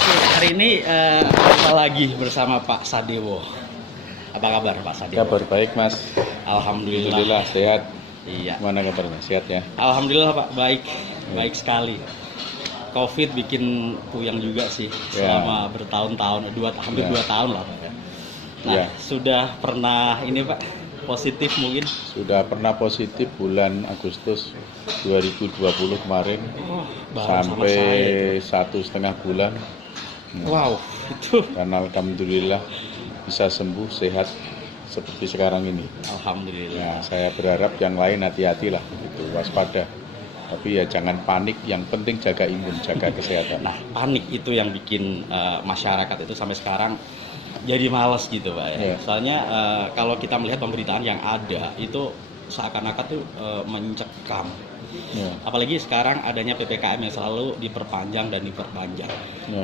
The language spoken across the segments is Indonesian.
Oke, hari ini kita lagi bersama Pak Sadewo. Apa kabar Pak Sadewo? Kabar baik Mas. Alhamdulillah. Alhamdulillah sehat. Iya. Gimana kabarnya? Sehat ya? Alhamdulillah Pak, baik. Baik sekali. Covid bikin puyeng juga sih selama bertahun-tahun, hampir 2 tahun lah Pak ya. Nah, sudah pernah ini Pak positif mungkin? Sudah pernah positif bulan Agustus 2020 kemarin sampai 1,5 bulan. Wow, itu. Karena alhamdulillah bisa sembuh sehat seperti sekarang ini. Alhamdulillah. Nah, saya berharap yang lain hati-hatilah, gitu, waspada. Tapi ya jangan panik, yang penting jaga imun, jaga kesehatan. Nah, panik itu yang bikin masyarakat itu sampai sekarang jadi malas gitu Pak ya. Soalnya kalau kita melihat pemberitaan yang ada itu seakan-akan tuh mencekam. Apalagi sekarang adanya PPKM yang selalu diperpanjang dan diperpanjang.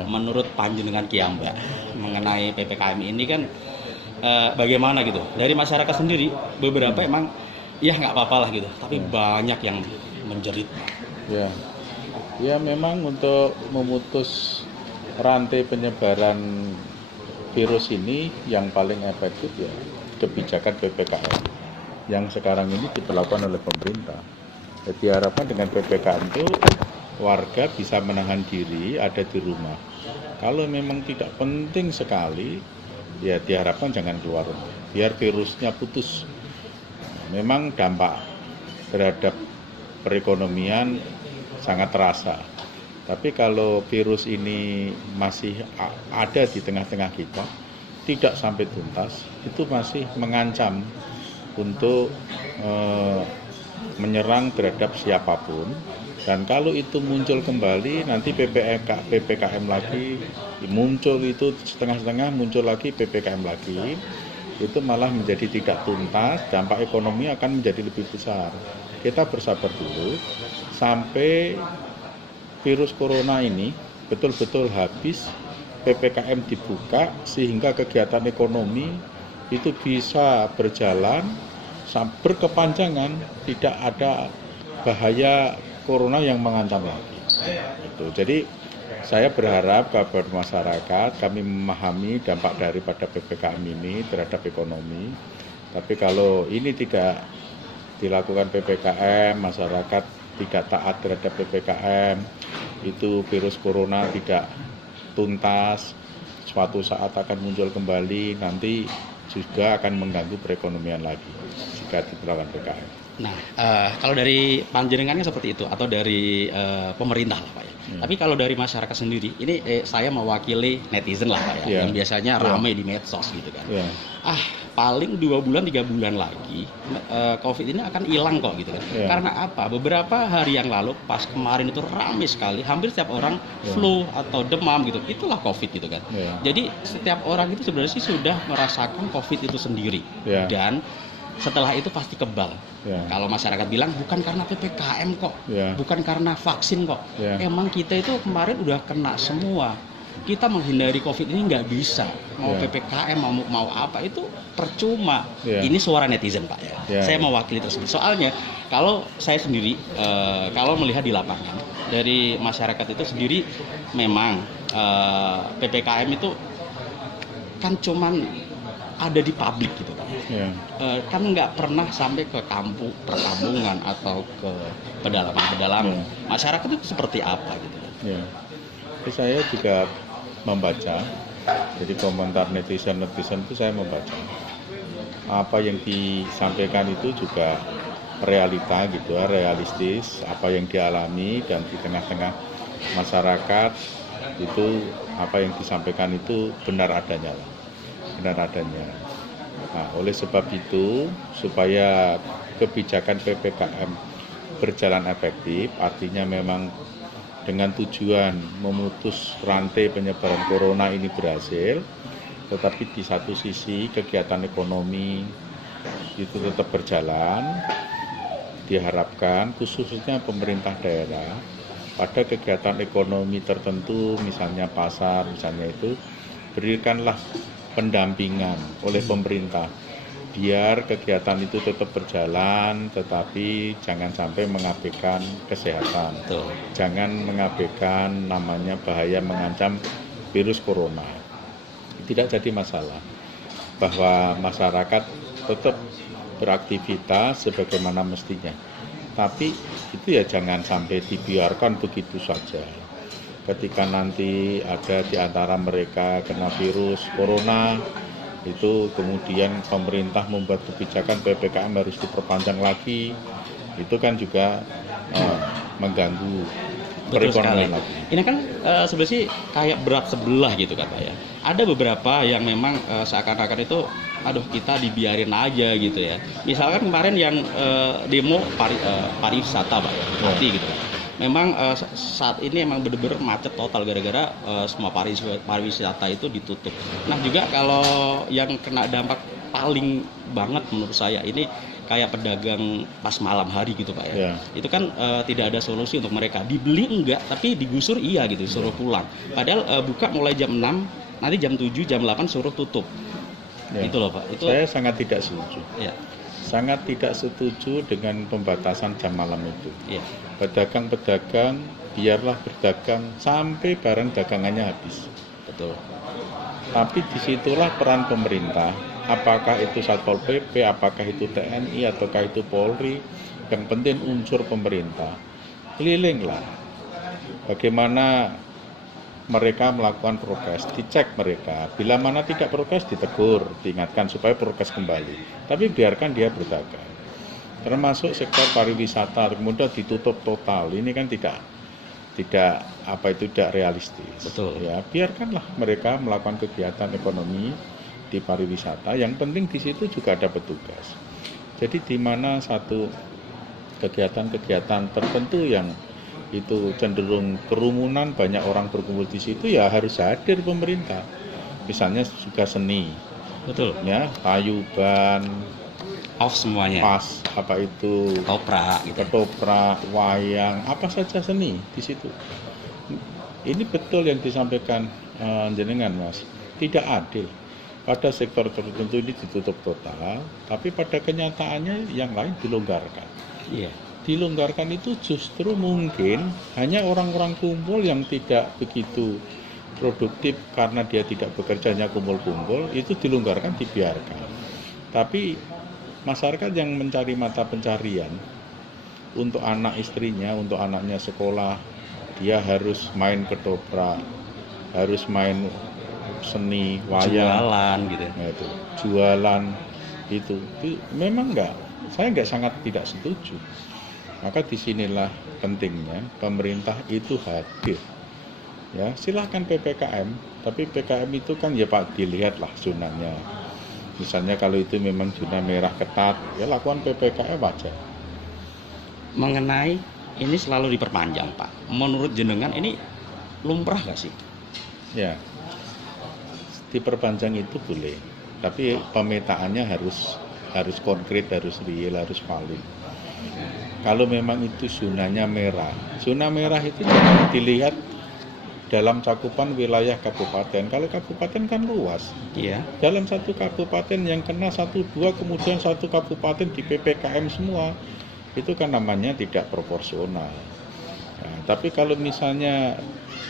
Menurut panjenengan Kiambak mengenai PPKM ini kan bagaimana gitu? Dari masyarakat sendiri beberapa emang ya nggak apa-apa lah gitu, tapi banyak yang menjerit. Ya memang untuk memutus rantai penyebaran virus ini yang paling efektif ya kebijakan PPKM yang sekarang ini diberlakukan oleh pemerintah. Jadi harapan dengan PPKM itu warga bisa menahan diri, ada di rumah. Kalau memang tidak penting sekali, ya diharapkan jangan keluar rumah, biar virusnya putus. Memang dampak terhadap perekonomian sangat terasa. Tapi kalau virus ini masih ada di tengah-tengah kita, tidak sampai tuntas, itu masih mengancam untuk menyerang terhadap siapapun. Dan kalau itu muncul kembali, nanti PPKM lagi muncul, itu setengah-setengah muncul lagi PPKM lagi, itu malah menjadi tidak tuntas, dampak ekonomi akan menjadi lebih besar. Kita bersabar dulu sampai virus corona ini betul-betul habis, PPKM dibuka sehingga kegiatan ekonomi itu bisa berjalan berkepanjangan, tidak ada bahaya corona yang mengancam lagi. Jadi saya berharap kepada masyarakat, kami memahami dampak daripada PPKM ini terhadap ekonomi. Tapi kalau ini tidak dilakukan PPKM, masyarakat tidak taat terhadap PPKM, itu virus corona tidak tuntas, suatu saat akan muncul kembali, nanti juga akan mengganggu perekonomian lagi jika diberlakukan PPKM. Nah, kalau dari panjenengannya seperti itu atau dari pemerintah lah Pak ya. Tapi kalau dari masyarakat sendiri, ini saya mewakili netizen lah Pak ya, yang biasanya ramai di medsos gitu kan. Paling 2 bulan 3 bulan lagi COVID ini akan hilang kok gitu kan. Karena apa? Beberapa hari yang lalu pas kemarin itu ramai sekali, hampir setiap orang flu atau demam gitu. Itulah COVID gitu kan. Jadi setiap orang itu sebenarnya sih sudah merasakan COVID itu sendiri. Dan setelah itu pasti kebal. Kalau masyarakat bilang bukan karena PPKM kok, bukan karena vaksin kok. Emang kita itu kemarin udah kena semua. Kita menghindari COVID ini nggak bisa. Mau PPKM, mau apa itu percuma. Ini suara netizen Pak ya. Saya mewakili tersebut. Soalnya kalau saya sendiri, kalau melihat di lapangan dari masyarakat itu sendiri, memang PPKM itu kan cuman ada di publik gitu kan. Kan nggak pernah sampai ke perkampungan atau ke pedalaman. Masyarakat itu seperti apa gitu kan. Saya juga membaca, jadi komentar netizen itu saya membaca. Apa yang disampaikan itu juga realita gitu, realistis, apa yang dialami, dan di tengah-tengah masyarakat itu apa yang disampaikan itu benar adanya. Nah, oleh sebab itu, supaya kebijakan PPKM berjalan efektif, artinya memang dengan tujuan memutus rantai penyebaran corona ini berhasil, tetapi di satu sisi kegiatan ekonomi itu tetap berjalan, diharapkan khususnya pemerintah daerah pada kegiatan ekonomi tertentu, misalnya pasar, misalnya itu, berikanlah pendampingan oleh pemerintah biar kegiatan itu tetap berjalan, tetapi jangan sampai mengabaikan kesehatan. Jangan mengabaikan namanya bahaya mengancam virus corona. Tidak jadi masalah bahwa masyarakat tetap beraktivitas sebagaimana mestinya. Tapi itu ya jangan sampai dibiarkan begitu saja. Ketika nanti ada di antara mereka kena virus corona, itu kemudian pemerintah membuat kebijakan PPKM harus diperpanjang lagi, itu kan juga mengganggu perekonomian lagi. Ini kan sebenarnya sih kayak berat sebelah gitu kata ya. Ada beberapa yang memang seakan-akan itu aduh kita dibiarin aja gitu ya. Misalkan kemarin yang demo pariwisata Pak, mati gitu. Memang saat ini emang benar-benar macet total gara-gara semua pariwisata itu ditutup. Nah juga kalau yang kena dampak paling banget menurut saya ini kayak pedagang pas malam hari gitu Pak ya. Itu kan tidak ada solusi untuk mereka. Dibeli enggak, tapi digusur iya gitu, suruh pulang. Padahal buka mulai jam 6, nanti jam 7, jam 8 suruh tutup. Itu loh Pak. Itu saya sangat tidak setuju. Ya. Sangat tidak setuju dengan pembatasan jam malam itu. Ya. Pedagang-pedagang biarlah berdagang sampai barang dagangannya habis. Betul. Tapi disitulah peran pemerintah. Apakah itu Satpol PP, apakah itu TNI, ataukah itu Polri, yang penting unsur pemerintah. Kelilinglah bagaimana mereka melakukan prokes, dicek mereka. Bila mana tidak prokes, ditegur, diingatkan supaya prokes kembali. Tapi biarkan dia berdagang. Termasuk sektor pariwisata, kemudian ditutup total. Ini kan tidak realistis. Betul. Ya, biarkanlah mereka melakukan kegiatan ekonomi di pariwisata. Yang penting di situ juga ada petugas. Jadi di mana satu kegiatan-kegiatan tertentu yang itu cenderung kerumunan, banyak orang berkumpul di situ, ya harus hadir pemerintah. Misalnya juga seni. Betul. Ya, payuban, off semuanya. pas, apa itu, ketoprak, wayang, apa saja seni di situ. Ini betul yang disampaikan jenengan Mas. Tidak adil. Pada sektor tertentu ini ditutup total, tapi pada kenyataannya yang lain dilonggarkan. Iya. Dilonggarkan itu justru mungkin hanya orang-orang kumpul yang tidak begitu produktif karena dia tidak bekerjanya kumpul-kumpul, itu dilonggarkan, dibiarkan. Tapi masyarakat yang mencari mata pencarian untuk anak istrinya, untuk anaknya sekolah, dia harus main ketoprak, harus main seni, wayang, jualan gitu. Nah, itu jualan itu memang saya sangat tidak setuju. Maka disinilah pentingnya pemerintah itu hadir. Ya, silahkan PPKM, tapi PPKM itu kan ya Pak dilihatlah zonanya. Misalnya kalau itu memang zona merah ketat, ya lakukan PPKM aja. Mengenai ini selalu diperpanjang Pak. Menurut jenengan ini lumrah nggak sih? Ya, diperpanjang itu boleh, tapi pemetaannya harus konkret, harus real, harus valid. Kalau memang itu zonanya merah, zona merah itu jangan dilihat dalam cakupan wilayah kabupaten. Kalau kabupaten kan luas. Iya. Dalam satu kabupaten yang kena 1-2, kemudian satu kabupaten di PPKM semua, itu kan namanya tidak proporsional. Nah, tapi kalau misalnya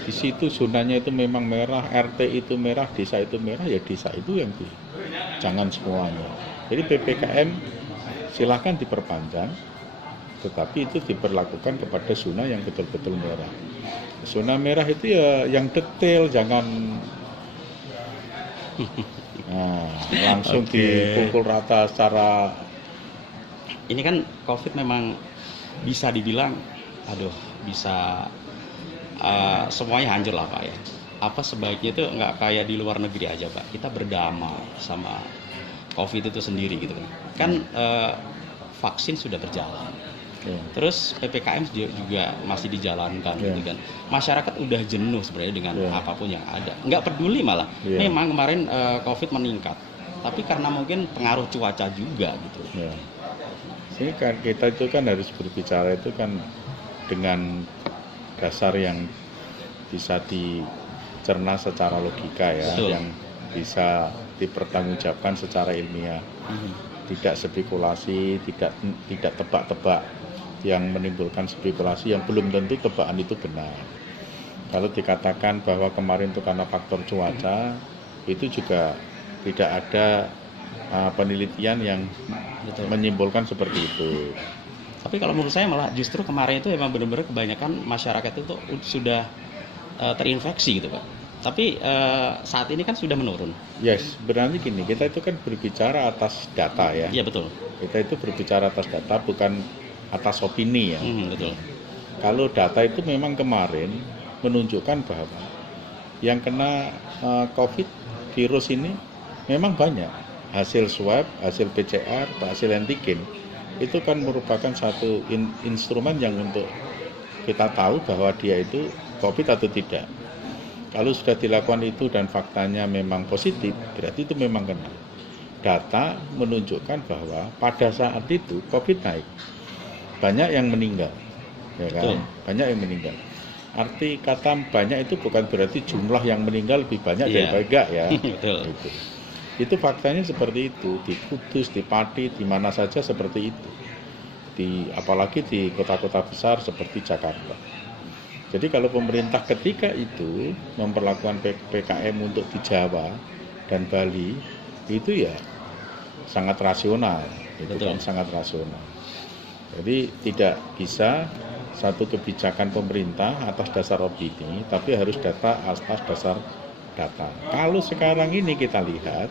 di situ zonanya itu memang merah, RT itu merah, desa itu merah, ya desa itu yang jangan semuanya. Jadi PPKM silahkan diperpanjang, tetapi itu diperlakukan kepada zona yang betul-betul merah. Zona merah itu ya yang detail, jangan langsung dipukul rata secara. Ini kan COVID memang bisa dibilang, bisa semuanya hancur lah Pak ya. Apa sebaiknya itu nggak kayak di luar negeri aja Pak, kita berdamai sama COVID itu sendiri gitu kan. Kan vaksin sudah berjalan. Terus PPKM juga masih dijalankan gitu kan. Masyarakat udah jenuh sebenarnya dengan apapun yang ada. Nggak peduli malah. Memang kemarin COVID meningkat. Tapi karena mungkin pengaruh cuaca juga gitu. Ini kan kita itu kan harus berbicara itu kan dengan dasar yang bisa dicerna secara logika ya. Betul. Yang bisa dipertanggungjawabkan secara ilmiah. Tidak spekulasi, tidak tebak-tebak yang menimbulkan spekulasi yang belum tentu tebakan itu benar. Kalau dikatakan bahwa kemarin itu karena faktor cuaca, itu juga tidak ada penelitian yang menyimpulkan seperti itu. Tapi kalau menurut saya malah justru kemarin itu emang benar-benar kebanyakan masyarakat itu sudah terinfeksi gitu Pak. Tapi saat ini kan sudah menurun. Yes, berarti gini, kita itu kan berbicara atas data ya. Iya betul. Kita itu berbicara atas data, bukan atas opini ya. Betul. Kalau data itu memang kemarin menunjukkan bahwa yang kena COVID virus ini memang banyak. Hasil swab, hasil PCR, hasil antigen itu kan merupakan satu instrumen yang untuk kita tahu bahwa dia itu COVID atau tidak. Kalau sudah dilakukan itu dan faktanya memang positif, berarti itu memang kena. Data menunjukkan bahwa pada saat itu COVID naik, banyak yang meninggal, ya kan? Banyak yang meninggal. Arti kata banyak itu bukan berarti jumlah yang meninggal lebih banyak daripada enggak ya. Betul. Itu faktanya seperti itu, di Kudus, di Pati, di mana saja seperti itu. Apalagi di kota-kota besar seperti Jakarta. Jadi kalau pemerintah ketika itu memperlakukan PPKM untuk di Jawa dan Bali, itu ya sangat rasional, kan sangat rasional. Jadi tidak bisa satu kebijakan pemerintah atas dasar opini, tapi harus data atas dasar data. Kalau sekarang ini kita lihat,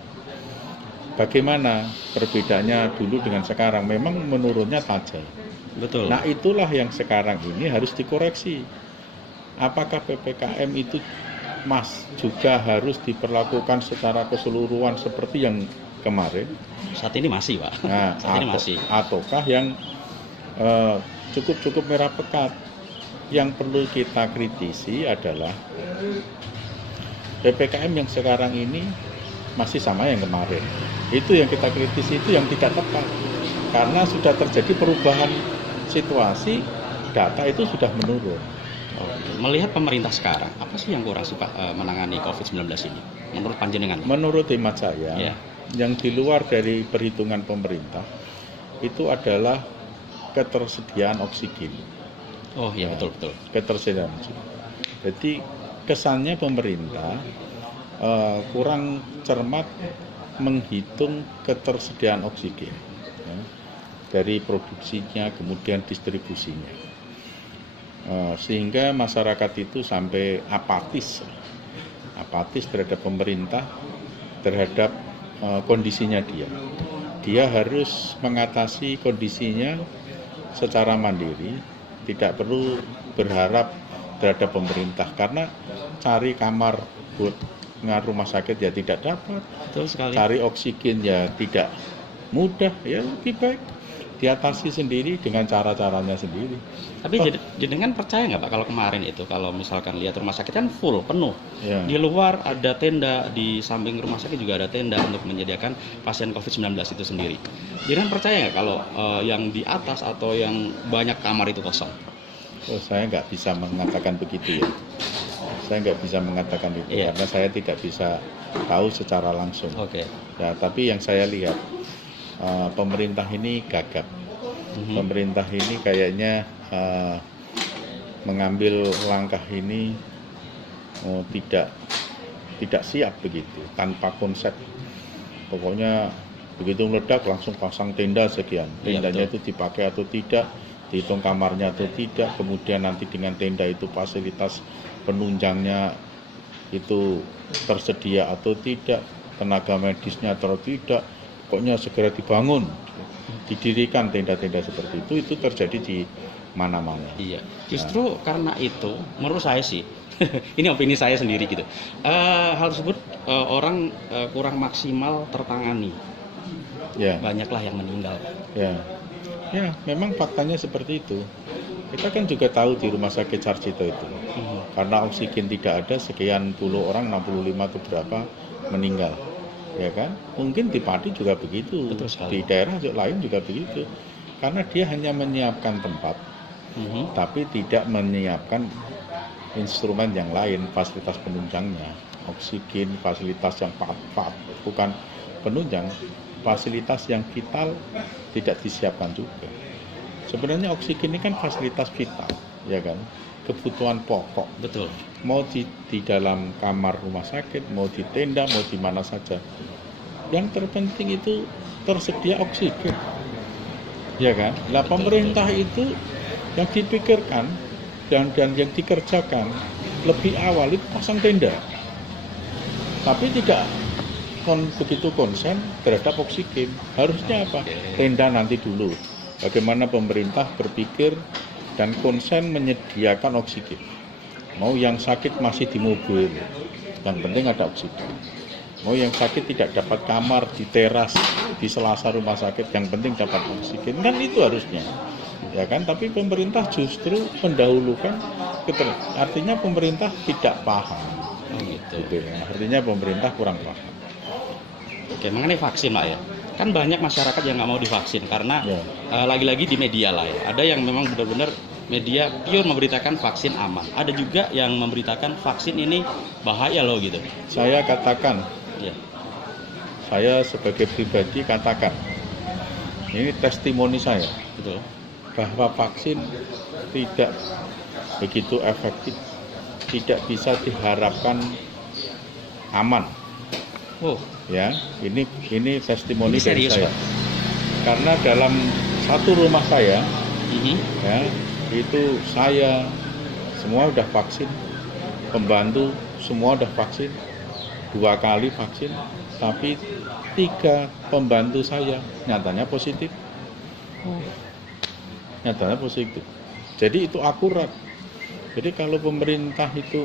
bagaimana perbedaannya dulu dengan sekarang, memang menurunnya tajam. Betul. Nah itulah yang sekarang ini harus dikoreksi. Apakah PPKM itu juga harus diperlakukan secara keseluruhan seperti yang kemarin? Saat ini masih Pak. Nah, Saat ini masih. Ataukah yang cukup merah pekat? Yang perlu kita kritisi adalah PPKM yang sekarang ini masih sama yang kemarin. Itu yang kita kritisi, itu yang tidak tepat. Karena sudah terjadi perubahan situasi, data itu sudah menurun. Melihat pemerintah sekarang, apa sih yang kurang sih Pak menangani COVID-19 ini? Menurut panjenengan? Menurut hemat saya, yang di luar dari perhitungan pemerintah, itu adalah ketersediaan oksigen. Oh iya, betul. Ketersediaan oksigen. Jadi kesannya pemerintah kurang cermat menghitung ketersediaan oksigen dari produksinya kemudian distribusinya, sehingga masyarakat itu sampai apatis terhadap pemerintah, terhadap kondisinya dia harus mengatasi kondisinya secara mandiri, tidak perlu berharap terhadap pemerintah, karena cari kamar buat rumah sakit ya tidak dapat. Betul sekali. Cari oksigen ya tidak mudah, ya lebih baik diatasi sendiri dengan cara-caranya sendiri. Tapi jenengan percaya nggak Pak kalau kemarin itu, kalau misalkan lihat rumah sakit kan full, penuh. Ya. Di luar ada tenda, di samping rumah sakit juga ada tenda untuk menyediakan pasien COVID-19 itu sendiri. Jenengan percaya nggak kalau yang di atas atau yang banyak kamar itu kosong? Oh, saya nggak bisa mengatakan begitu ya. Saya nggak bisa mengatakan itu karena saya tidak bisa tahu secara langsung. Ya, tapi yang saya lihat pemerintah ini gagap. Pemerintah ini kayaknya mengambil langkah ini tidak siap begitu, tanpa konsep. Pokoknya begitu meledak langsung pasang tenda sekian. Tendanya itu dipakai atau tidak, dihitung kamarnya atau tidak, kemudian nanti dengan tenda itu fasilitas penunjangnya itu tersedia atau tidak, tenaga medisnya atau tidak. Pokoknya segera dibangun, didirikan tenda-tenda seperti itu terjadi di mana-mana. Iya, justru karena itu, menurut saya sih, ini opini saya sendiri gitu, hal tersebut orang kurang maksimal tertangani. Banyaklah yang meninggal. Ya, memang faktanya seperti itu. Kita kan juga tahu di rumah sakit Sarjito itu, karena oksigen tidak ada, sekian puluh orang, 65 atau berapa meninggal. Ya kan, mungkin di Pati juga begitu, di daerah lain juga begitu, karena dia hanya menyiapkan tempat, tapi tidak menyiapkan instrumen yang lain, fasilitas penunjangnya, oksigen, fasilitas yang bukan penunjang, fasilitas yang vital tidak disiapkan juga. Sebenarnya oksigen ini kan fasilitas vital, ya kan, kebutuhan pokok. Betul. Mau di dalam kamar rumah sakit, mau di tenda, mau di mana saja. Yang terpenting itu tersedia oksigen. Ya kan? Nah, pemerintah itu yang dipikirkan dan yang dikerjakan lebih awal itu pasang tenda. Tapi tidak begitu konsen terhadap oksigen. Harusnya apa? Tenda nanti dulu. Bagaimana pemerintah berpikir dan konsen menyediakan oksigen. Mau yang sakit masih di mobil, yang penting ada oksigen. Mau yang sakit tidak dapat kamar di teras, di selasa rumah sakit, yang penting dapat oksigen. Kan itu harusnya. Ya kan? Tapi pemerintah justru mendahulukan, artinya pemerintah tidak paham. Gitu ya. Artinya pemerintah kurang paham. Oke, mengenai vaksin lah ya. Kan banyak masyarakat yang nggak mau divaksin karena lagi-lagi di media lah ya. Ada yang memang benar-benar media pure memberitakan vaksin aman. Ada juga yang memberitakan vaksin ini bahaya loh gitu. Saya katakan, saya sebagai pribadi katakan, ini testimoni saya, betul, bahwa vaksin tidak begitu efektif, tidak bisa diharapkan aman. Ya, ini testimoni dari saya. Pak? Karena dalam satu rumah saya, ya, itu saya semua udah vaksin, pembantu semua udah vaksin, 2 kali vaksin, tapi 3 pembantu saya nyatanya positif. Nyatanya positif. Jadi itu akurat. Jadi kalau pemerintah itu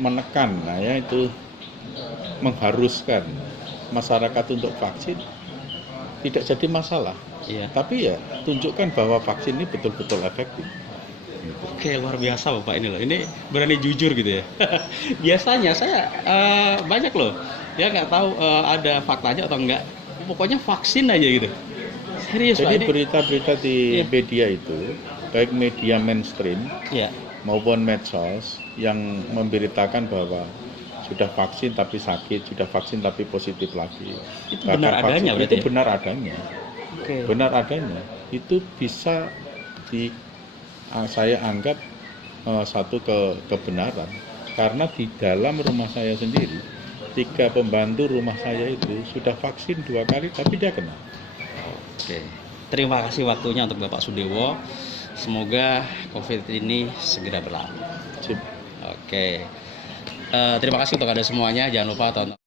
menekan, itu mengharuskan masyarakat untuk vaksin, tidak jadi masalah. Iya. Tapi ya tunjukkan bahwa vaksin ini betul-betul efektif. Oke, luar biasa Bapak ini loh. Ini berani jujur gitu ya. Biasanya saya banyak loh, ya nggak tahu ada faktanya atau enggak. Pokoknya vaksin aja gitu. Serius Pak. Jadi berita-berita di media itu, baik media mainstream maupun medsos yang memberitakan bahwa sudah vaksin tapi sakit, sudah vaksin tapi positif lagi. Itu benar adanya berarti? Itu benar adanya. Benar adanya. Itu bisa saya anggap satu kebenaran. Karena di dalam rumah saya sendiri, 3 pembantu rumah saya itu sudah vaksin 2 kali tapi dia kena. Oke. Terima kasih waktunya untuk Bapak Sudewo. Semoga COVID ini segera berlalu. Oke. Terima kasih untuk Anda semuanya. Jangan lupa tonton.